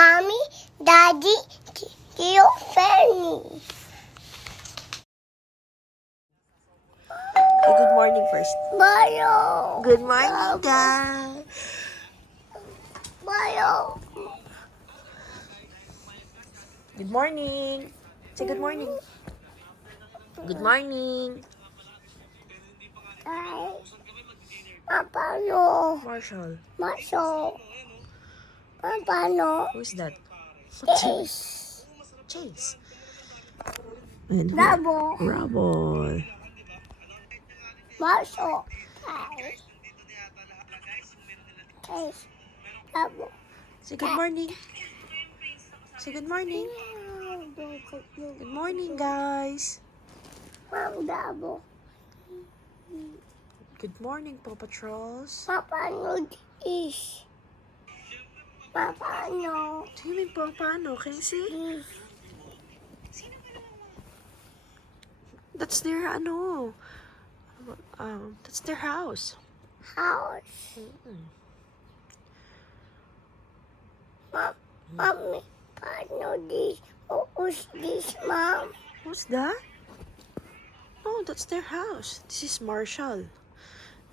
Mommy, Daddy, Tio, Fanny. Say good morning first. Bayo. Good morning, guys. Bayo. Good morning. Say good morning. Good morning. Ay. Paano? Marshall. Maso. Paano? Who's that? Chase. Chase. And Rabo. Rubble. Maso. Ay. Chase. Rabo. Say good morning. Say good morning. Good morning, guys. Mom, Rabo. Good morning, Paw Patrols. Paano is? Paano? Do you mean paano? Can you see? Is. That's their that's their house. House. Mommy, paano this? Who's this, Mom? Who's that? Oh, that's their house. This is Marshall.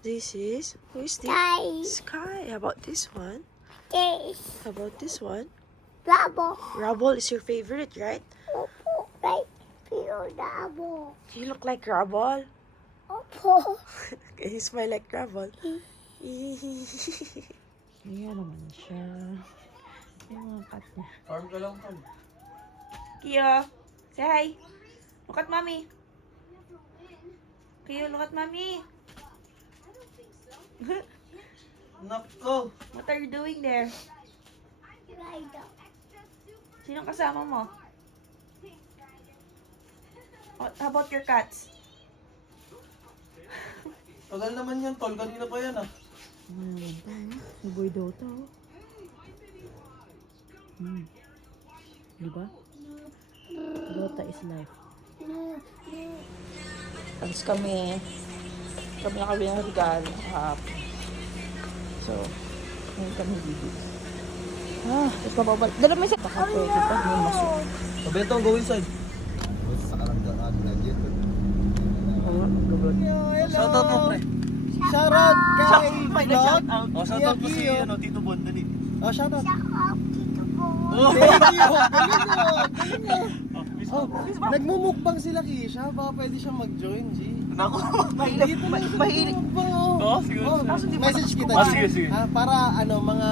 This is, who is this? Guys, Sky. How about this one? this. How about this one? Rabo. Rubble is your favorite, right? Opo, right? Pero Rabo. You look like Rubble. Opo. Can you smile like Rubble? Ayan naman siya. Yung mga cat niya. Farm ka lang, Tom. Kyo, say hi. Look at mommy. Kyo, look at mommy. Nako! What are you doing there? Right. Sinong kasama mo? How about your cats? Tagal naman yan, tol. Kanina pa yan, ah. Naboy Dota, oh. Diba? Dota is life. Tapos kami na kami ng regalo kahapon. So, ngayon kami bibig. Tapos mababal. Dala mo isa. Baka pwede pa, may masuk. Pabentong, go inside. Shoutout mo, pre. Shoutout kay Vlog. Oh, shoutout mo si Tito Bon. Dali. Oh, shoutout. Oh! Thank you. Galing mo. Oh, nagmumukbang sila Kisha. Baka pwede siya mag-join, G. Nako! Mahilig. Mukbang, oh. Oo, sige. Message kita, Ah, G. sige, sige. Para mga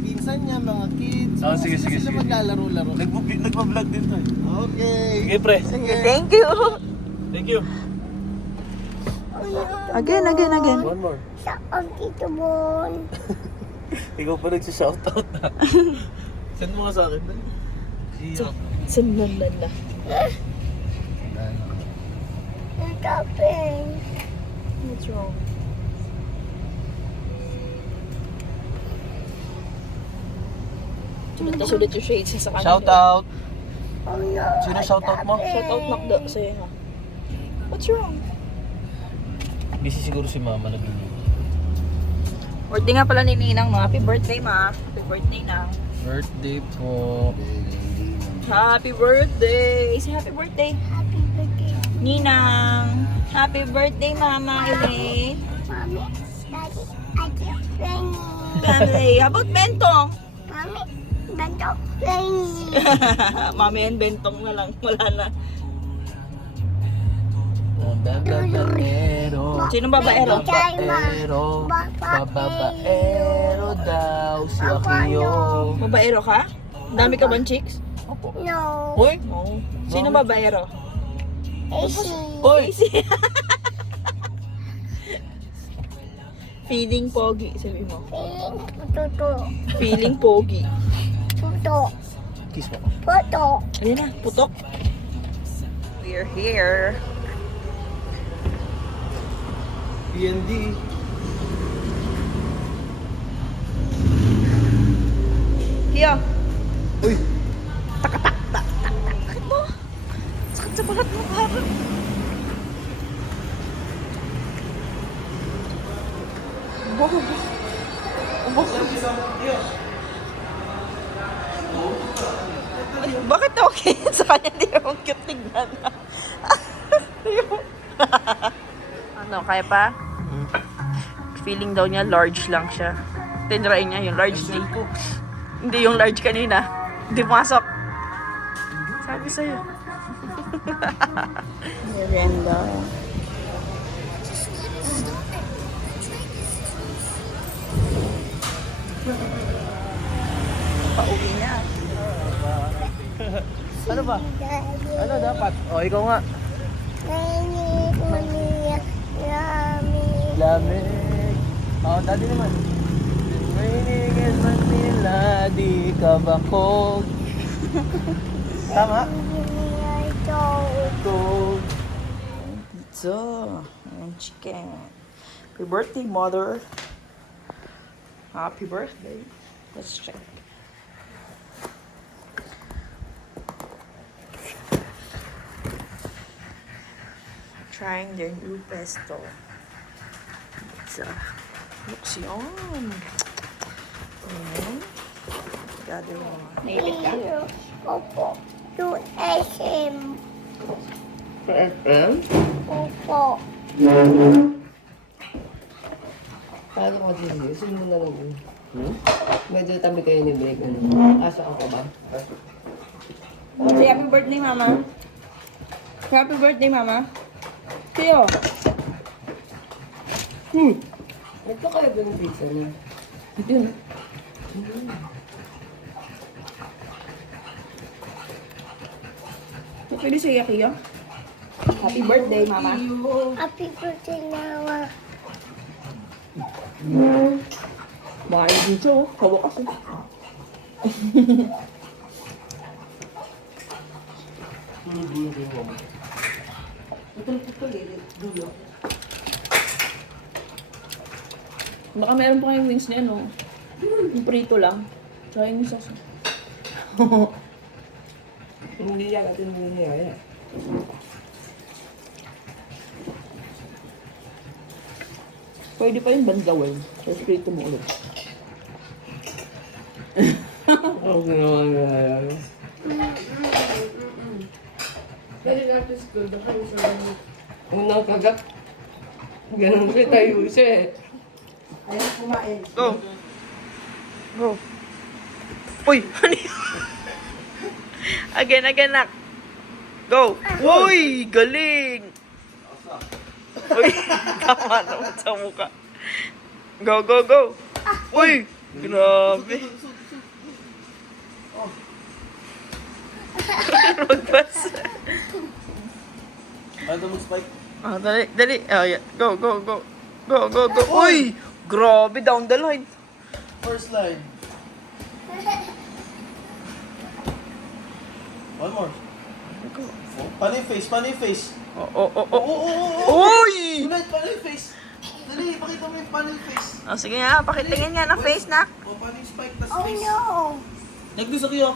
pinsan niya, mga kids. Ah, sige, sila sige, sila sige. maglalaro-laro. Nagpa-vlog din tayo. Okay. Sige, pre. Thank you. Thank you. Again. One more. Sa Tito Bon. Ikaw pa nagsishoutout na. Send mo nga sa akin. Dali. Iyak. Sundan na. Ang taping. What's wrong? Sulit yung shades sa kanila. Shoutout! Oh no. Sino shoutout mo? Shoutout Nakda sa'yo ha. What's wrong? Busy siguro si mama nagluluto. Birthday nga pala ni Ninang, no? Happy birthday, ma. Happy birthday na. Birthday po. Happy birthday! Say happy birthday. Happy birthday. Ninang! Happy birthday, Mama Elaine! Mommy, Daddy, Ate, Fanny. Family! How about Bentong? Mommy, Daddy, Fanny. Mami and Bentong na lang. Wala na. Babaero. Sinong babaero? Babaero daw si Akio. Babaero ka? Dami ka bang chicks? No. Hoy! Oo. Sinong babaero? AC. Hoy! Feeling pogi, sabi mo. Feeling puto. Feeling pogi. Puto. Kiss mo. Puto. Ayun na, putok. We're here. PND. Kyo! Uy! Bakit mo? Sakit sa balat mo, parang. Ubo. Ubo. Okay, sa kanya hindi naman cute tignan. Ano, kaya pa? Feeling daw niya large lang siya. Tinry niya yung large din. Hindi yung large kanina. Hindi pumasok. Sabi sa'yo. Merienda. Pauwi na. Ano ba? Daddy. Ano dapat? O, ikaw nga. Nainig mo niya namin. Lamig. O, daddy naman. It's raining in Manila, di ka bakog. Tama? Cold. Pizza. And chicken. Happy birthday, mother. Happy birthday. Let's check. Trying their new pesto. Pizza. Looks yum. And the other one. Opo. Yung SM. Sa FM? Opo. Paano ko din? Gusto mo na lang yun. Medyo tabi kayo ni Blake. Ano? Asa ako ba? Say happy birthday, mama. Happy birthday, mama. Tiyo. Nagpakayo ba yung pizza niya? Pwede siya Kiyo. Happy birthday, mama. Happy birthday, Mama. Baka yung dito, kawa kasi. Baka meron pa kayong wings niya, no? Yung prito lang. Tsaka yung sauce. Hindi yan natin nangyayari. Pwede pa yung banjawin. Tapos prito mo ulit. Okay naman nangyayari. Pero natin school, baka yung sa unang kagat. Ganun siya tayo siya eh. Go! Go! Uy! Ano yun? Again, nak! Go! Uy! Galing! Uy! Tama naman sa mukha. Go, go, go! Uy! Grabe! Magbas. Ano mo spike? Ah, dali, dali. Oh, yeah. Go, go, go. Go, go, go. Uy! Grabe, down the line. First line. One more. Oh, paano yung face? Paano yung face? Oh, oh, oh, Oo, oh. oo, oo. Uy! Unite, paano yung face? Dali, pakita mo yung paano yung face. Oh, sige nga, pakitingin nga ng face, nak. O, paano yung spike tas Oh face? no. Nagdusa kayo.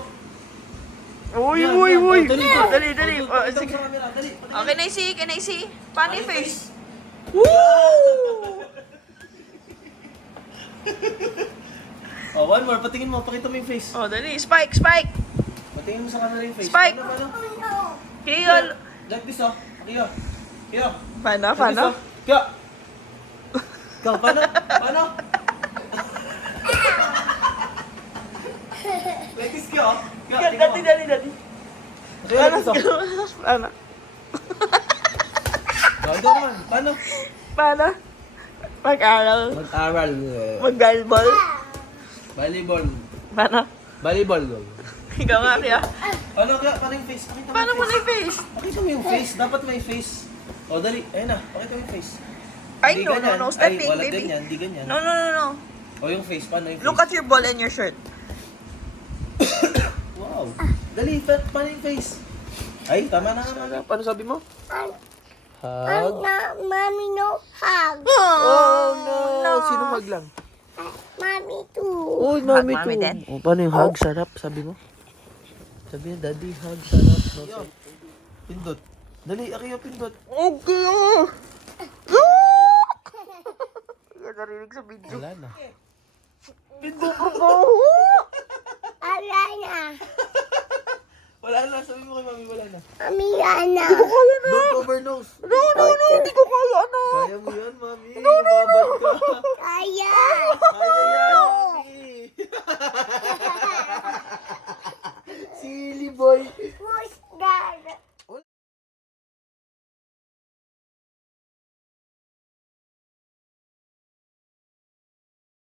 Uy, Yan, uy, yan. uy. Oh, dali, Dali, dali. Oh, Oh, pakita mo sige. sa camera. Dali, pakita Okay, na see? Can I see? Paano yung face? mo. Woo! Oh, one more. Patingin mo. Pakita mo yung face. Oh, dali. Spike, spike. Patingin mo sa camera yung face. Spike. Paano? Oh no. Kaya, Like this, oh. Kaya. Kaya. paano, Like paano? this, oh. Kaya. Ikaw, paano? Paano? Like this, kaya, oh. Kaya, tingnan Dali, mo. dali, dali. Kaya, like this, oh. Paano? Gago naman. Paano? Paano? Mag-aral. Mag-aral. Mag-volleyball. Volleyball. Paano? Volleyball. Ikaw nga, kaya. Paano kaya? Paano yung face? Pakita mo Paano yung mo na face. yung face? Pakita mo yung face. Dapat may face. O, dali. Ayun na. Pakita mo yung face. Ay, Di no, no, ganyan. no. Ay, Stepping, wala baby. ganyan. Di ganyan. No, no, no, no. O, yung face. Paano yung face? Look at your ball and your shirt. Wow. Dali. Paano yung face? Ay, tama na nga. Paano sabi mo? I'm not mommy no hug. Oh, no. Sino hug lang? Mommy too. Oh, Hug mommy din. Oh, paano yung hug? Sarap, sabi mo. Sabi niya, daddy, hug, sarap. No, pindot. Dali, akiyo, pindot. Okay. Yan narinig sa video. Wala na. Pindot ko ba? Ala na. Wala na, Mami, Yana. Don't cover nose. No, hindi ko kaya, anak. Kaya mo yan, mami. Lumaban ka. Kaya. Kaya yan, mami. Silly boy.